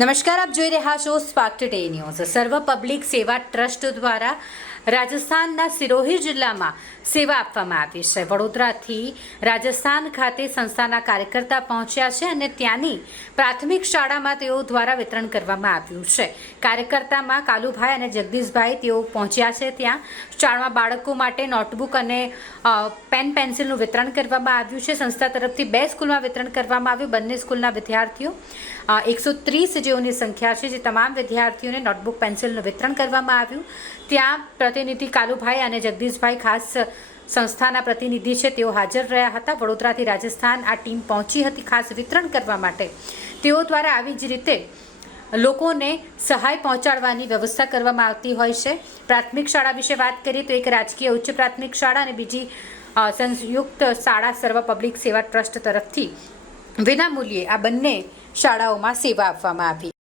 નમસ્કાર, આપ જોઈ રહ્યા છો સ્પાર્ક ટુડે ન્યૂઝ. સર્વ પબ્લિક સેવા ટ્રસ્ટ દ્વારા રાજસ્થાનના સિરોહી જિલ્લામાં સેવા આપવામાં આવી છે. વડોદરાથી રાજસ્થાન ખાતે સંસ્થાના કાર્યકર્તા પહોંચ્યા છે અને ત્યાંની પ્રાથમિક શાળામાં તેઓ દ્વારા વિતરણ કરવામાં આવ્યું છે. કાર્યકર્તામાં કાલુભાઈ અને જગદીશભાઈ તેઓ પહોંચ્યા છે. ત્યાં શાળામાં બાળકો માટે નોટબુક અને પેન પેન્સિલનું વિતરણ કરવામાં આવ્યું છે. સંસ્થા તરફથી 2 સ્કૂલમાં વિતરણ કરવામાં આવ્યું. બંને સ્કૂલના વિદ્યાર્થીઓ 130 જેઓની સંખ્યા છે, જે તમામ વિદ્યાર્થીઓને નોટબુક પેન્સિલનું વિતરણ કરવામાં આવ્યું. ત્યાં પ્રતિનિધિ કાલુભાઈ અને જગદીશભાઈ ખાસ સંસ્થાના પ્રતિનિધિ છે, તેઓ હાજર રહ્યા હતા. વડોદરાથી રાજસ્થાન આ ટીમ પહોંચી હતી ખાસ વિતરણ કરવા માટે. તેઓ દ્વારા આવી જ રીતે લોકોને સહાય પહોંચાડવાની વ્યવસ્થા કરવામાં આવતી હોય છે. પ્રાથમિક શાળા વિશે વાત કરીએ તો એક રાજકીય ઉચ્ચ પ્રાથમિક શાળા અને બીજી સંયુક્ત શાળા સર્વ પબ્લિક સેવા ટ્રસ્ટ તરફથી વિનામૂલ્યે આ બંને શાળાઓમાં સેવા આપવામાં આવી.